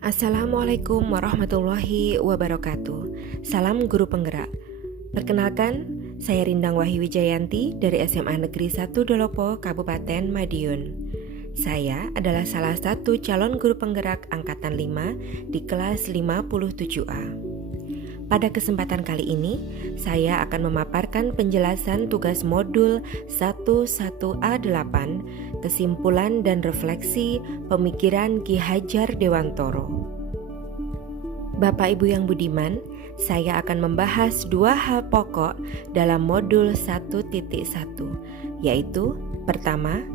Assalamualaikum warahmatullahi wabarakatuh. Salam guru penggerak. Perkenalkan, saya Rindang Wahyu Wijayanti dari SMA Negeri 1 Dolopo, Kabupaten Madiun. Saya adalah salah satu calon guru penggerak angkatan 5 di kelas 57A. Pada kesempatan kali ini, saya akan memaparkan penjelasan tugas modul 11A8, kesimpulan dan refleksi pemikiran Ki Hajar Dewantoro. Bapak Ibu yang budiman, saya akan membahas dua hal pokok dalam modul 1.1, yaitu pertama,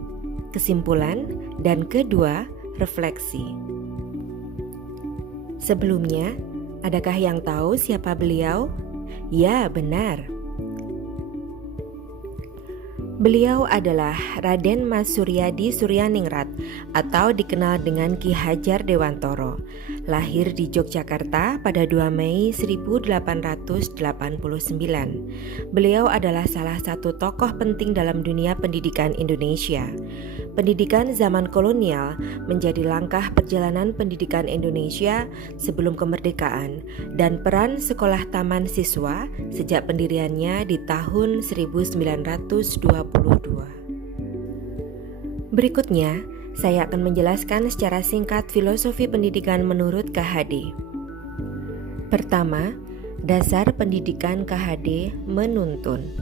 kesimpulan, dan kedua, refleksi. Sebelumnya, adakah yang tahu siapa beliau? Ya, benar. Beliau adalah Raden Mas Suryadi Suryaningrat atau dikenal dengan Ki Hajar Dewantoro. Lahir di Yogyakarta pada 2 Mei 1889. Beliau adalah salah satu tokoh penting dalam dunia pendidikan Indonesia. Pendidikan zaman kolonial menjadi langkah perjalanan pendidikan Indonesia sebelum kemerdekaan dan peran sekolah taman siswa sejak pendiriannya di tahun 1922. Berikutnya, saya akan menjelaskan secara singkat filosofi pendidikan menurut KHD. Pertama, dasar pendidikan KHD menuntun.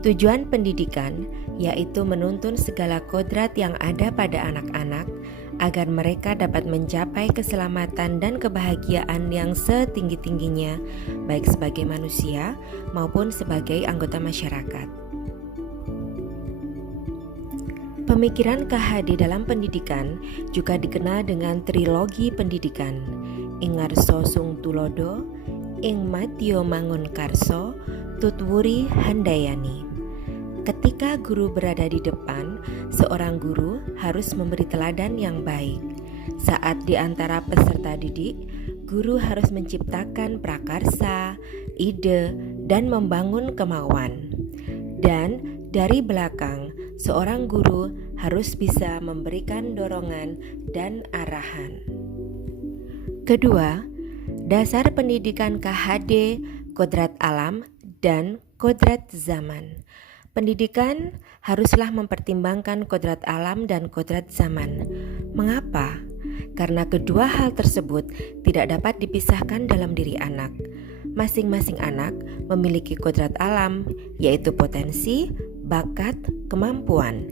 Tujuan pendidikan yaitu menuntun segala kodrat yang ada pada anak-anak agar mereka dapat mencapai keselamatan dan kebahagiaan yang setinggi-tingginya, baik sebagai manusia maupun sebagai anggota masyarakat. Pemikiran KHD dalam pendidikan juga dikenal dengan trilogi pendidikan, ing ngarsa sung tulodo, ing madya mangun karso, tutwuri handayani. Ketika guru berada di depan, seorang guru harus memberi teladan yang baik. Saat di antara peserta didik, guru harus menciptakan prakarsa, ide, dan membangun kemauan. Dan dari belakang, seorang guru harus bisa memberikan dorongan dan arahan. Kedua, dasar pendidikan KHD, kodrat alam, dan kodrat zaman. Pendidikan haruslah mempertimbangkan kodrat alam dan kodrat zaman. Mengapa? Karena kedua hal tersebut tidak dapat dipisahkan dalam diri anak. Masing-masing anak memiliki kodrat alam, yaitu potensi, bakat, kemampuan,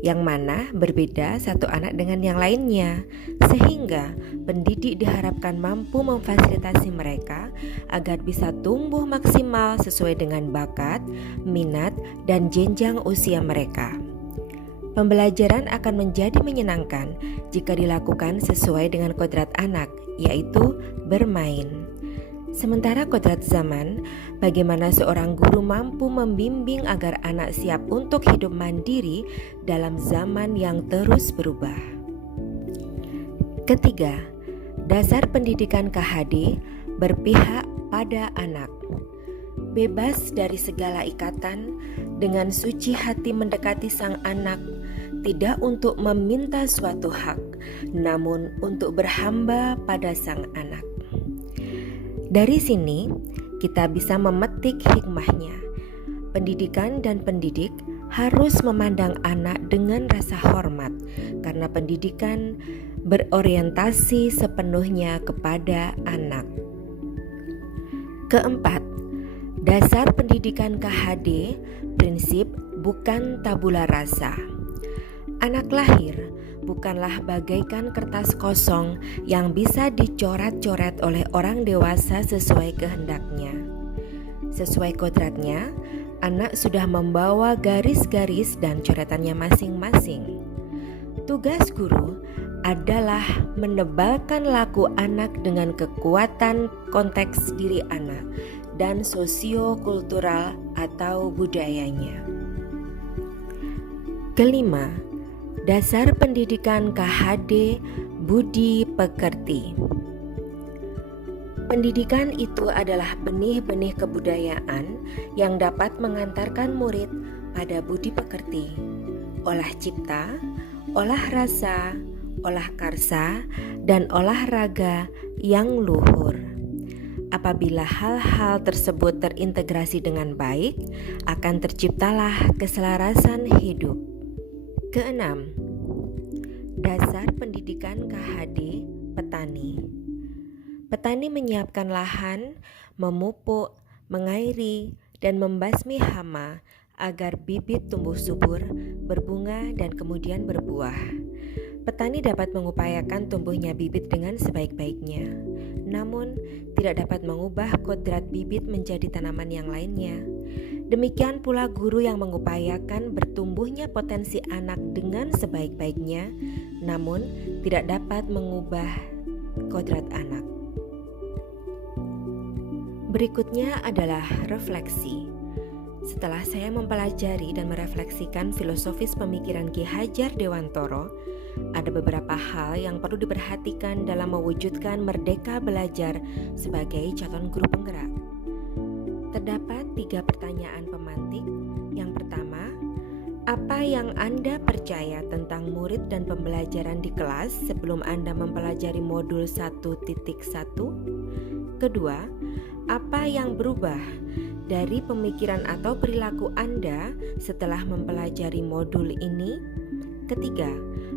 yang mana berbeda satu anak dengan yang lainnya, sehingga pendidik diharapkan mampu memfasilitasi mereka agar bisa tumbuh maksimal sesuai dengan bakat, minat, dan jenjang usia mereka. Pembelajaran akan menjadi menyenangkan jika dilakukan sesuai dengan kodrat anak, yaitu bermain. Sementara kodrat zaman, bagaimana seorang guru mampu membimbing agar anak siap untuk hidup mandiri dalam zaman yang terus berubah. Ketiga, dasar pendidikan KHD berpihak pada anak. Bebas dari segala ikatan, dengan suci hati mendekati sang anak, tidak untuk meminta suatu hak, namun untuk berhamba pada sang anak. Dari sini, kita bisa memetik hikmahnya. Pendidikan dan pendidik harus memandang anak dengan rasa hormat, karena pendidikan berorientasi sepenuhnya kepada anak. Keempat, dasar pendidikan KHD, prinsip bukan tabula rasa. Anak lahir bukanlah bagaikan kertas kosong yang bisa dicoret-coret oleh orang dewasa sesuai kehendaknya. Sesuai kodratnya, anak sudah membawa garis-garis dan coretannya masing-masing. Tugas guru adalah menebalkan laku anak dengan kekuatan konteks diri anak dan sosiokultural atau budayanya. Kelima, dasar pendidikan KHD budi pekerti. Pendidikan itu adalah benih-benih kebudayaan yang dapat mengantarkan murid pada budi pekerti, olah cipta, olah rasa, olah karsa, dan olahraga yang luhur. Apabila hal-hal tersebut terintegrasi dengan baik, akan terciptalah keselarasan hidup. Keenam, dasar pendidikan KHD petani. Petani menyiapkan lahan, memupuk, mengairi, dan membasmi hama agar bibit tumbuh subur, berbunga, dan kemudian berbuah. Petani dapat mengupayakan tumbuhnya bibit dengan sebaik-baiknya, namun tidak dapat mengubah kodrat bibit menjadi tanaman yang lainnya. Demikian pula guru yang mengupayakan bertumbuhnya potensi anak dengan sebaik-baiknya, namun tidak dapat mengubah kodrat anak. Berikutnya adalah refleksi. Setelah saya mempelajari dan merefleksikan filosofis pemikiran Ki Hajar Dewantoro, ada beberapa hal yang perlu diperhatikan dalam mewujudkan merdeka belajar sebagai calon guru penggerak. Terdapat 3 pertanyaan pemantik. Yang pertama, apa yang Anda percaya tentang murid dan pembelajaran di kelas sebelum Anda mempelajari modul 1.1? Kedua, apa yang berubah dari pemikiran atau perilaku Anda setelah mempelajari modul ini? Ketiga,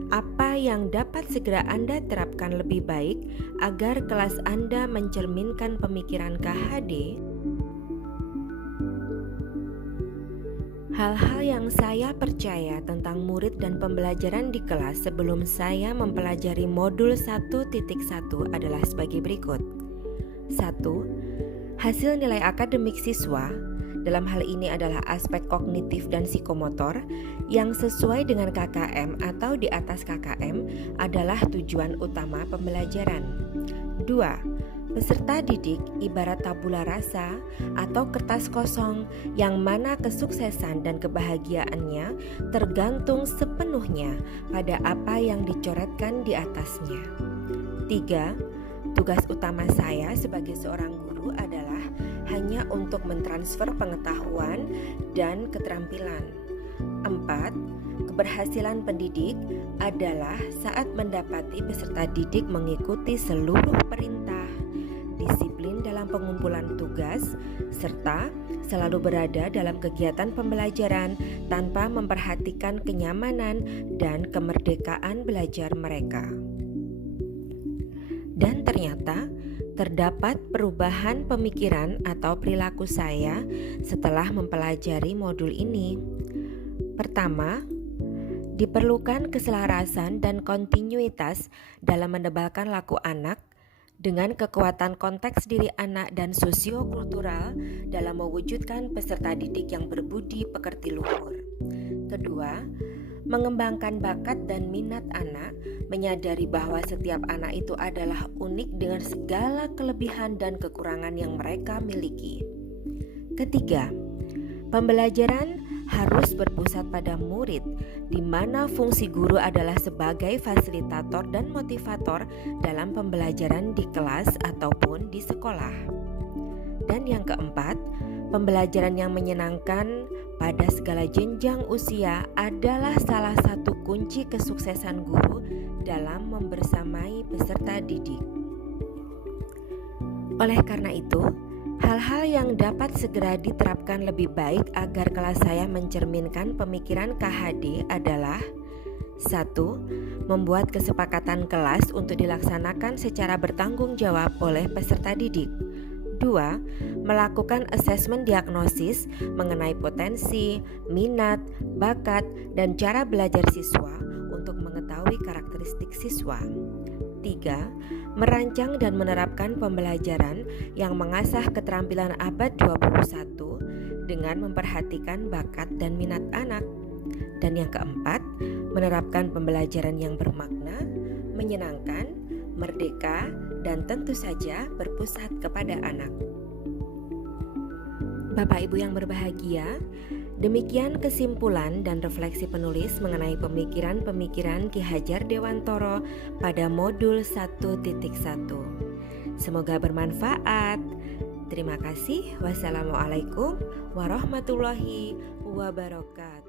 apa yang dapat segera Anda terapkan lebih baik agar kelas Anda mencerminkan pemikiran KHD? Hal-hal yang saya percaya tentang murid dan pembelajaran di kelas sebelum saya mempelajari modul 1.1 adalah sebagai berikut. 1. Hasil nilai akademik siswa, dalam hal ini adalah aspek kognitif dan psikomotor, yang sesuai dengan KKM atau di atas KKM adalah tujuan utama pembelajaran. 2. Peserta didik ibarat tabula rasa atau kertas kosong yang mana kesuksesan dan kebahagiaannya tergantung sepenuhnya pada apa yang dicoretkan di atasnya. 3. Tugas utama saya sebagai seorang guru adalah hanya untuk mentransfer pengetahuan dan keterampilan. 4. Keberhasilan pendidik adalah saat mendapati peserta didik mengikuti seluruh perintah, disiplin dalam pengumpulan tugas, serta selalu berada dalam kegiatan pembelajaran tanpa memperhatikan kenyamanan dan kemerdekaan belajar mereka. Dan ternyata terdapat perubahan pemikiran atau perilaku saya setelah mempelajari modul ini. Pertama, diperlukan keselarasan dan kontinuitas dalam menebalkan laku anak dengan kekuatan konteks diri anak dan sosiokultural dalam mewujudkan peserta didik yang berbudi pekerti luhur. Kedua, mengembangkan bakat dan minat anak, menyadari bahwa setiap anak itu adalah unik dengan segala kelebihan dan kekurangan yang mereka miliki. Ketiga, pembelajaran harus berpusat pada murid, di mana fungsi guru adalah sebagai fasilitator dan motivator dalam pembelajaran di kelas ataupun di sekolah. Dan yang keempat, pembelajaran yang menyenangkan pada segala jenjang usia adalah salah satu kunci kesuksesan guru dalam membersamai peserta didik. Oleh karena itu, hal-hal yang dapat segera diterapkan lebih baik agar kelas saya mencerminkan pemikiran KHD adalah: 1. Membuat kesepakatan kelas untuk dilaksanakan secara bertanggung jawab oleh peserta didik. 2. Melakukan asesmen diagnosis mengenai potensi, minat, bakat, dan cara belajar siswa untuk mengetahui karakteristik siswa. 3. Merancang dan menerapkan pembelajaran yang mengasah keterampilan abad 21 dengan memperhatikan bakat dan minat anak. Dan yang keempat, menerapkan pembelajaran yang bermakna, menyenangkan, merdeka, dan tentu saja berpusat kepada anak. Bapak Ibu yang berbahagia, demikian kesimpulan dan refleksi penulis mengenai pemikiran-pemikiran Ki Hajar Dewantoro pada modul 1.1. Semoga bermanfaat. Terima kasih. Wassalamualaikum warahmatullahi wabarakatuh.